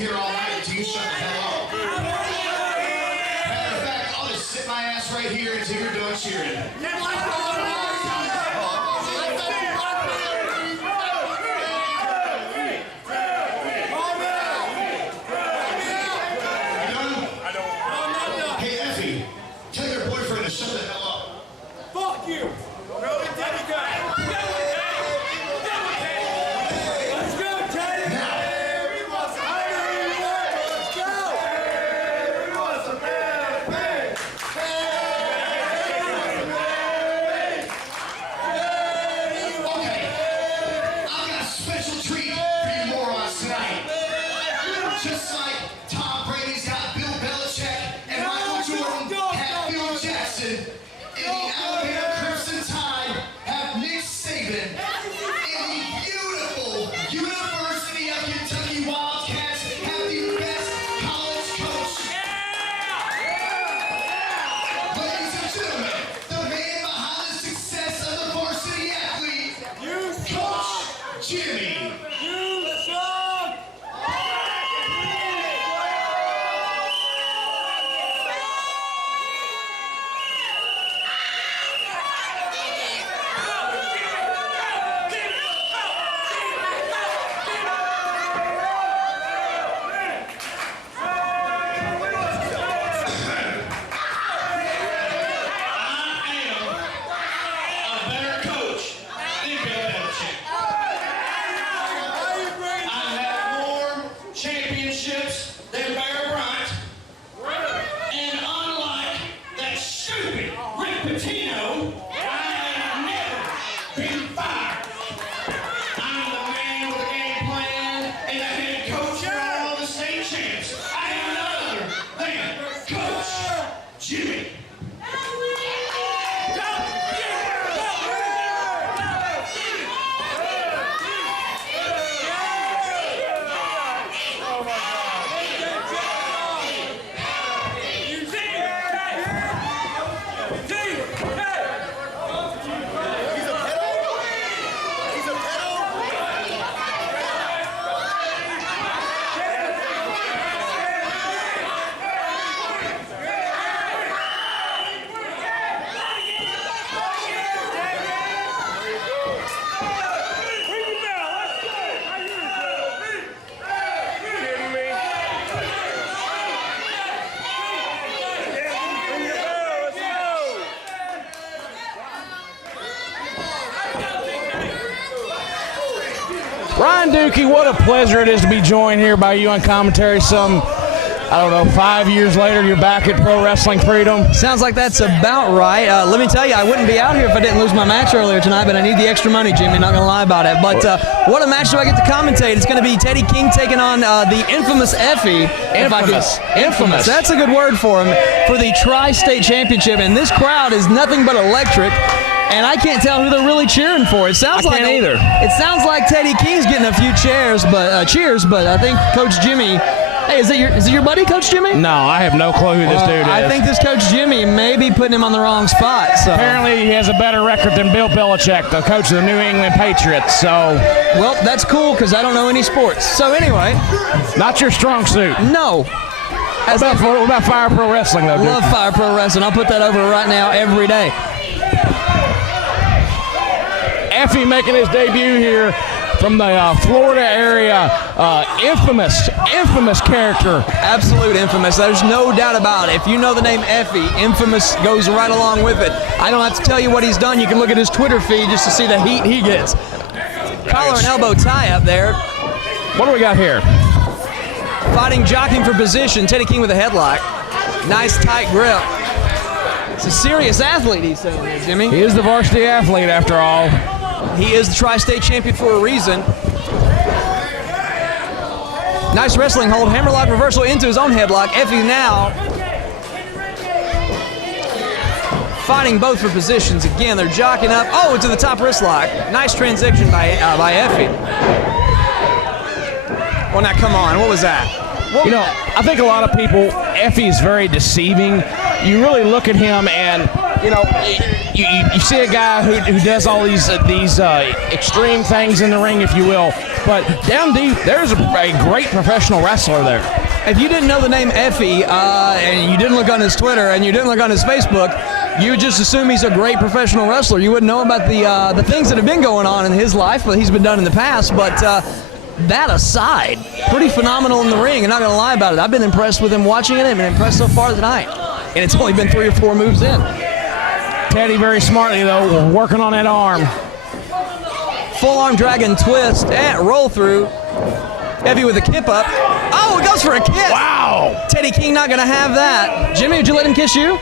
here all night until you shut the hell up. Matter of fact, I'll just sit my ass right here until you're done cheering. Hey, Effy, tell your boyfriend to shut the hell up. Fuck you! Let's go, Teddy! Okay, I've got a special treat for you morons tonight. Just like Tom Brady's got Bill Belichick and Michael Jordan had Phil Jackson, in the Alabama Crimson Tide have Nick Saban, in the beautiful University of Kentucky Wildcats have the best college coach. Ladies and gentlemen, the man behind the success of the varsity athlete, Coach Jimmy. You suck! Championships than Bear Bryant. And unlike that stupid Rick Pitino, I have never been fired. I'm the man with a game plan and the head coach for all the state champs. I am none other than Coach Jimmy. Ryan Dukey, what a pleasure it is to be joined here by you on commentary. Some, I don't know, 5 years later, you're back at Pro Wrestling Freedom. Sounds like that's about right. Let me tell you, I wouldn't be out here if I didn't lose my match earlier tonight, but I need the extra money, Jimmy, not going to lie about it. But what a match do I get to commentate? It's going to be Teddy King taking on the infamous Effy. Infamous. That's a good word for him, for the Tri-State Championship. And this crowd is nothing but electric. And I can't tell who they're really cheering for. It sounds like either. It sounds like Teddy King's getting a few cheers, but I think Coach Jimmy. Hey, is it your buddy, Coach Jimmy? No, I have no clue who this dude is. I think this Coach Jimmy may be putting him on the wrong spot. So. Apparently, he has a better record than Bill Belichick, the coach of the New England Patriots. So, well, that's cool because I don't know any sports. So anyway, not your strong suit. No. What about Fire Pro Wrestling, though? Love Fire Pro Wrestling. I'll put that over right now every day. Effy making his debut here from the Florida area. Infamous character. Absolute infamous. There's no doubt about it. If you know the name Effy, infamous goes right along with it. I don't have to tell you what he's done. You can look at his Twitter feed just to see the heat he gets. Collar and elbow tie up there. What do we got here? Fighting, jockeying for position. Teddy King with a headlock. Nice tight grip. It's a serious athlete, he's saying there, Jimmy. He is the varsity athlete, after all. He is the Tri-State champion for a reason. Nice wrestling hold. Hammerlock reversal into his own headlock. Effy now fighting both for positions. Again, they're jockeying up. Oh, into the top wrist lock. Nice transition by Effy. Well, now, come on. What was that? I think a lot of people, Effy is very deceiving. You really look at him and, you see a guy who does all these extreme things in the ring, if you will, but down deep, there's a great professional wrestler there. If you didn't know the name Effy, and you didn't look on his Twitter, and you didn't look on his Facebook, you would just assume he's a great professional wrestler. You wouldn't know about the things that have been going on in his life, but he's been done in the past. But that aside, pretty phenomenal in the ring, and not going to lie about it. I've been impressed with him watching it. I've been impressed so far tonight. And it's only been 3 or 4 moves in. Teddy very smartly, though, working on that arm. Full arm dragon twist and roll through. Effy with a kip up. Oh, it goes for a kiss. Wow. Teddy King not going to have that. Jimmy, would you let him kiss you?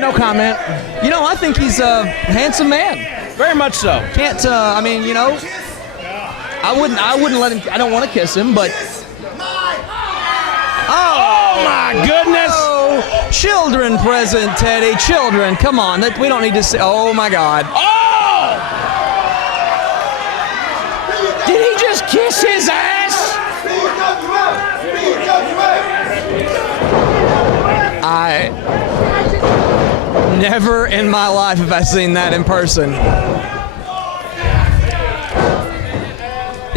No comment. You know, I think he's a handsome man. Very much so. Can't, I mean, you know, I wouldn't let him, I don't want to kiss him, but. Oh, my goodness. Oh, children present, Teddy. Children, come on. We don't need to say, oh, my God. Oh! Did he just kiss his ass? I never in my life have I seen that in person.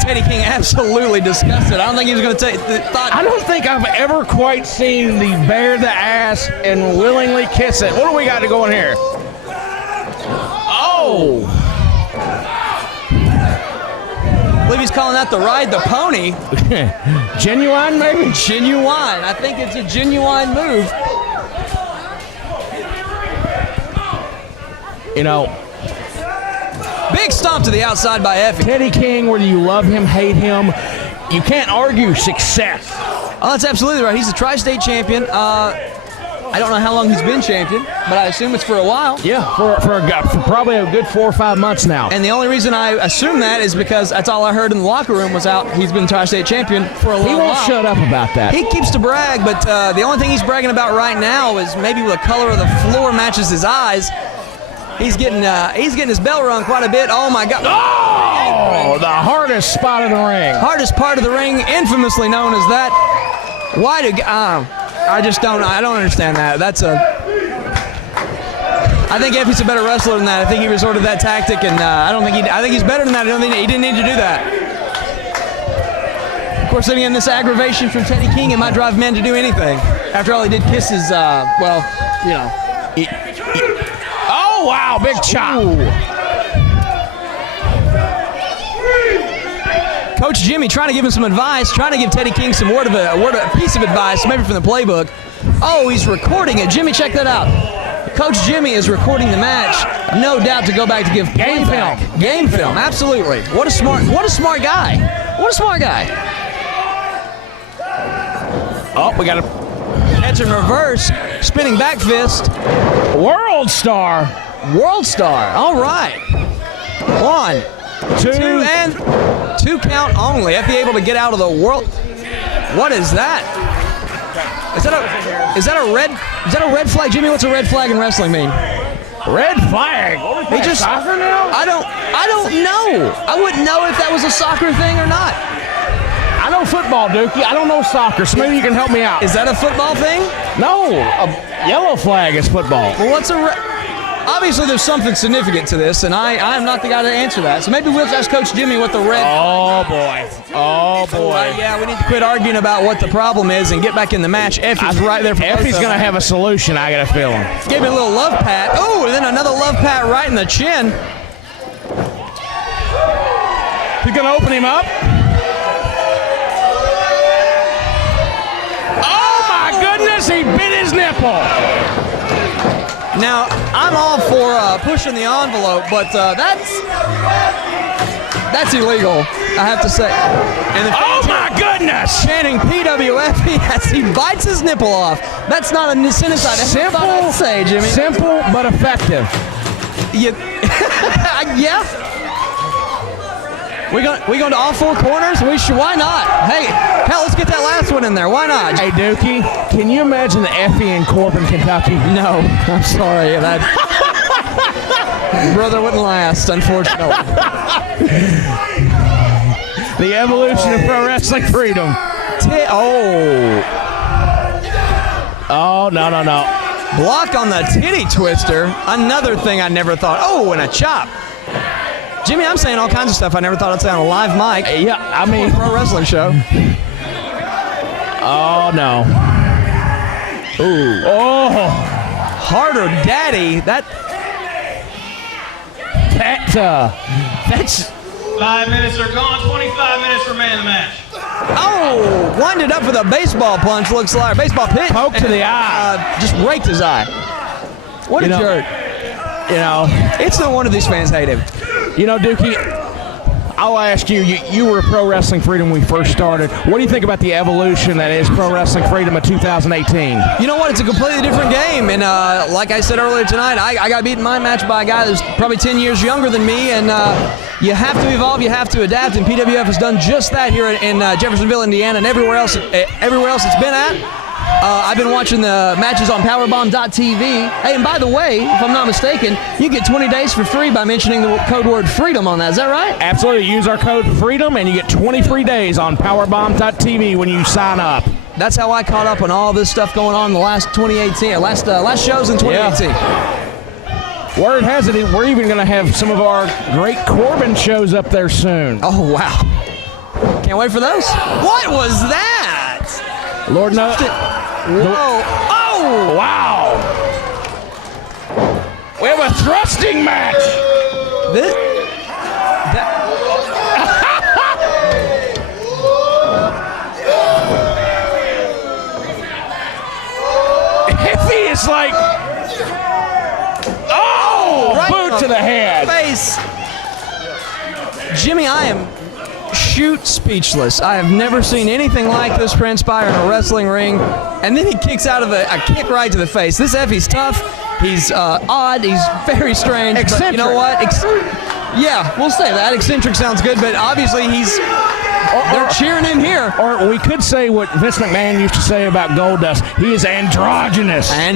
Teddy King absolutely disgusted. I don't think he was going to take the thought. I don't think I've ever quite seen the bare the ass and willingly kiss it. What do we got to go in here? Oh! I believe he's calling that the ride the pony. Genuine, maybe? Genuine. I think it's a genuine move. You know, big stomp to the outside by Effy. Teddy King, whether you love him, hate him, you can't argue success. Oh, that's absolutely right. He's a tri-state champion. I don't know how long he's been champion, but I assume it's for a while. Yeah, for probably a good 4 or 5 months now. And the only reason I assume that is because that's all I heard in the locker room was he's been tri-state champion for a long while. He won't shut up about that. He keeps to brag, but the only thing he's bragging about right now is maybe the color of the floor matches his eyes. He's getting his bell rung quite a bit. Oh my God! Oh, the hardest spot of the ring. Hardest part of the ring, infamously known as that. Why do I don't understand that. I think Effy's a better wrestler than that. I think he resorted to that tactic, and I think he's better than that. I don't think he didn't need to do that. Of course, again, this aggravation from Teddy King, it might drive men to do anything. After all, he did kiss his, Oh, wow, big chop. Ooh. Coach Jimmy trying to give him some advice, trying to give Teddy King some a piece of advice, maybe from the playbook. Oh, he's recording it. Jimmy, check that out. Coach Jimmy is recording the match, no doubt to go back to give game film. Game film, absolutely. What a smart guy. What a smart guy. Oh, we got a catch in reverse, spinning back fist. World Star. World Star. All right. 1, 2, and 2 count only. Effy able to get out of the world. What is that? Is that a red flag, Jimmy? What's a red flag in wrestling mean? Red flag. He just soccer now? I don't know. I wouldn't know if that was a soccer thing or not. I know football, Dookie. I don't know soccer, so maybe you can help me out. Is that a football thing? No, a yellow flag is football. Well, obviously there's something significant to this, and I'm not the guy to answer that. So maybe we'll ask Coach Jimmy what the red. Oh boy. Yeah, we need to quit arguing about what the problem is and get back in the match. Effy's right there. Effy's gonna have a solution. I got a feeling. Gave me a little love pat. Oh, and then another love pat right in the chin. He's gonna open him up. He bit his nipple. Now, I'm all for pushing the envelope, but that's illegal, I have to say. And oh my goodness! Chanting PWFE as he bites his nipple off. That's not a sentence I'd say, Jimmy. Simple but effective. Yeah. We going to all 4 corners? Why not? Hey, hell, let's get that last one in there. Why not? Hey, Dookie, can you imagine the Effy in Corbin, Kentucky? No, I'm sorry. That brother wouldn't last, unfortunately. The evolution of pro wrestling freedom. Oh, no. Block on the titty twister. Another thing I never thought. Oh, and a chop. Jimmy, I'm saying all kinds of stuff I never thought I'd say on a live mic. Yeah, I mean, Pro wrestling show. oh no. Ooh. Oh, Harder daddy. that's 5 minutes are gone. 25 minutes remain in the match. Oh, winded up with a baseball punch, looks like. Baseball pitch. Poke to the eye. Just raked his eye. What a You know- jerk. you know. It's no wonder these fans hate him. You know, Dookie, I'll ask you, you were Pro Wrestling Freedom when we first started. What do you think about the evolution that is Pro Wrestling Freedom of 2018? You know what? It's a completely different game. And like I said earlier tonight, I got beaten in my match by a guy that's probably 10 years younger than me. And you have to evolve, you have to adapt. And PWF has done just that here in Jeffersonville, Indiana, and everywhere else it's been at. I've been watching the matches on powerbomb.tv. Hey, and by the way, if I'm not mistaken, you get 20 days for free by mentioning the code word freedom on that. Is that right? Absolutely. Use our code FREEDOM and you get 20 free days on powerbomb.tv when you sign up. That's how I caught up on all this stuff going on in the last 2018, last shows in 2018. Word has it, we're even going to have some of our great Corbin shows up there soon. Oh, wow. Can't wait for those. What was that? Lord knows. Whoa. Oh! Wow. We have a thrusting match. This, Effy is like, oh, right boot in to the head. Face. Jimmy, I am shoot speechless. I have never seen anything like this transpire in a wrestling ring. And then he kicks out of a kick right to the face. This Effy's tough. He's odd. He's very strange. Eccentric. But you know what? Yeah, we'll say that. Eccentric sounds good, but obviously they're cheering him here. Or we could say what Vince McMahon used to say about Goldust. He is androgynous. Yeah,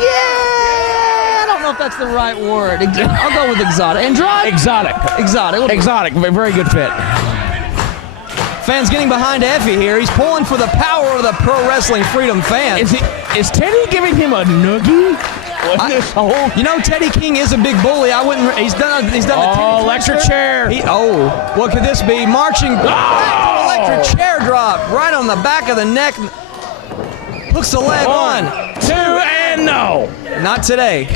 I don't know if that's the right word. I'll go with exotic. Exotic. Exotic. Very good fit. Fans getting behind Effy here. He's pulling for the power of the Pro Wrestling Freedom fans. Is Teddy giving him a noogie? You know, Teddy King is a big bully. He's done the titty electric twister. chair. What could this be? Marching back to electric chair drop right on the back of the neck. Hooks the leg on. 2 and no. Not today.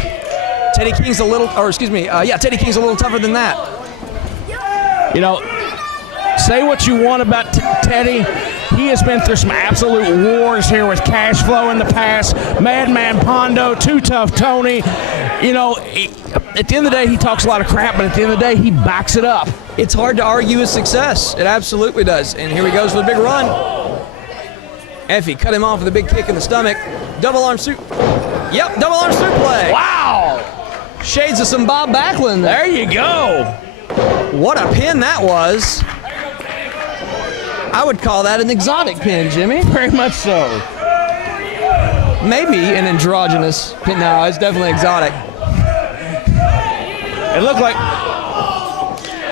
Teddy King's a little tougher than that. You know, say what you want about Teddy. He has been through some absolute wars here with Cash Flow in the past, Madman Pondo, Too Tough Tony. You know, at the end of the day, he talks a lot of crap, but at the end of the day, he backs it up. It's hard to argue his success. It absolutely does. And here he goes for the big run. Effy cut him off with a big kick in the stomach. Double arm suplex. Wow! Shades of some Bob Backlund. There you go. What a pin that was. I would call that an exotic pin, Jimmy. Very much so. Maybe an androgynous pin. No, it's definitely exotic. It looked like...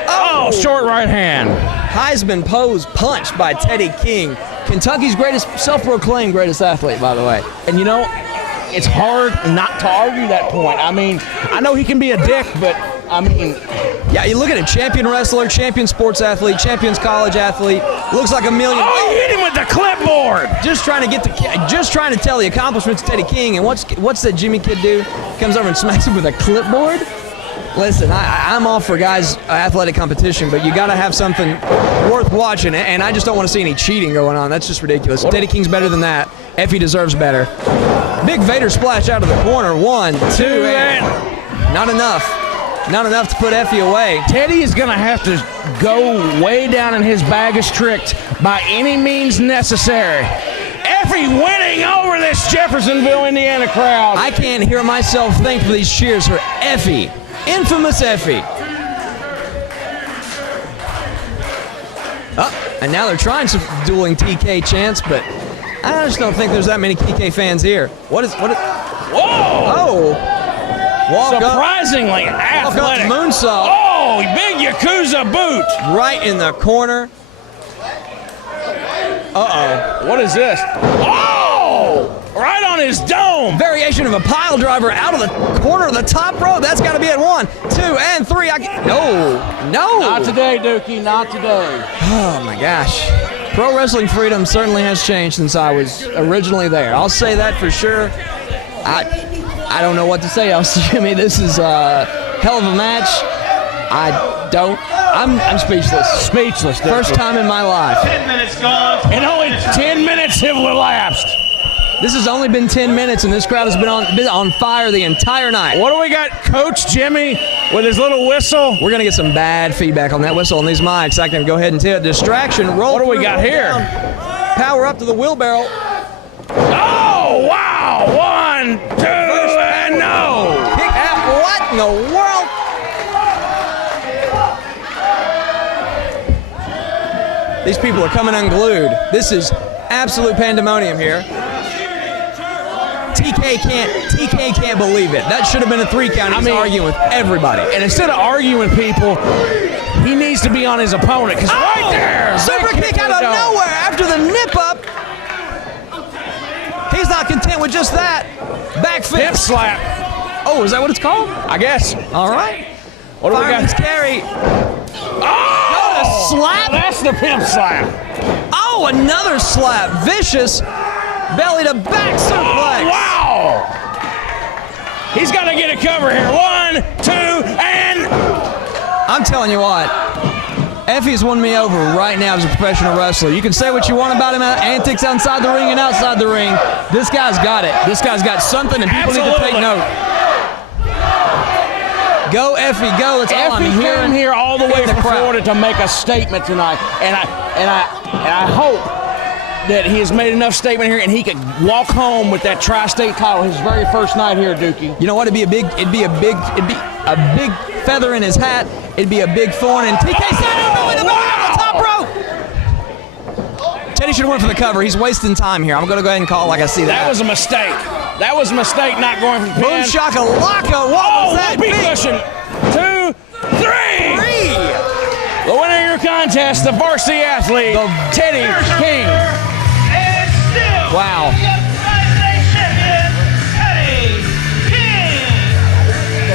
Oh, short right hand. Heisman pose punched by Teddy King. Kentucky's self-proclaimed greatest athlete, by the way. And you know, it's hard not to argue that point. I mean, I know he can be a dick, but I mean... Yeah, you look at him, champion wrestler, champion sports athlete, champions college athlete. Looks like a million. Oh, he hit him with the clipboard. Just trying to tell the accomplishments of Teddy King. And what's that Jimmy kid do? Comes over and smacks him with a clipboard? Listen, I'm all for guys' athletic competition, but you got to have something worth watching, and I just don't want to see any cheating going on. That's just ridiculous. Teddy King's better than that. Effy deserves better. Big Vader splash out of the corner. 1, 2, and not enough. Not enough to put Effy away. Teddy is going to have to go way down in his bag of tricks by any means necessary. Effy winning over this Jeffersonville, Indiana crowd. I can't hear myself think for these cheers for Effy. Infamous Effy. And now they're trying some dueling TK chants, but I just don't think there's that many TK fans here. What is? Whoa! Oh! Surprisingly athletic. Walk up moonsault. Oh, big Yakuza boot. Right in the corner. Uh-oh. What is this? Oh! Right on his dome. Variation of a pile driver out of the corner of the top rope. That's got to be at 1, 2, and 3. No. Not today, Dookie. Not today. Oh my gosh. Pro wrestling freedom certainly has changed since I was originally there. I'll say that for sure. I don't know what to say else, Jimmy. This is a hell of a match. I'm speechless. Speechless, Dookie. First time in my life. 10 minutes gone. And only 10 minutes have elapsed. This has only been 10 minutes, and this crowd has been on fire the entire night. What do we got? Coach Jimmy with his little whistle. We're going to get some bad feedback on that whistle on these mics. I can go ahead and tell you. Distraction. Roll. What do we through, got roll here? down. Power up to the wheelbarrow. Oh, wow. 1, 2, and no. Kick out. What in the world? These people are coming unglued. This is absolute pandemonium here. TK can't believe it. That should have been a 3 count. He's arguing with everybody. And instead of arguing with people, he needs to be on his opponent. Because right there, Super kick out of nowhere after the nip up. He's not content with just that. Back fist. Hip slap. Oh, is that what it's called? I guess. All right. What do we Fireman's got? carry. Oh! a slap. That's the pimp slap. Oh, another slap. Vicious belly to back suplex. Oh, wow. He's got to get a cover here. 1, 2, and... I'm telling you what. Effy's won me over right now as a professional wrestler. You can say what you want about him, antics inside the ring and outside the ring. This guy's got it. This guy's got something, and people need to take note. Go, Effy, go. That's all I'm Effy hearing came here all the way in the from crowd. Florida to make a statement tonight, and I hope that he has made enough statement here, and he could walk home with that tri-state title his very first night here, Dookie. You know what? It'd be a big feather in his hat. It'd be a big thorn in TK Saturn the top rope. Teddy should have went for the cover. He's wasting time here. I'm going to go ahead and call like I see that. That was a mistake. That was a mistake not going for the Boom pin. shakalaka. What was that? Whoopee Big cushion. 2, 3. The winner of your contest, the varsity athlete, Teddy King. And still, Wow. the Tri-State champion, Teddy King.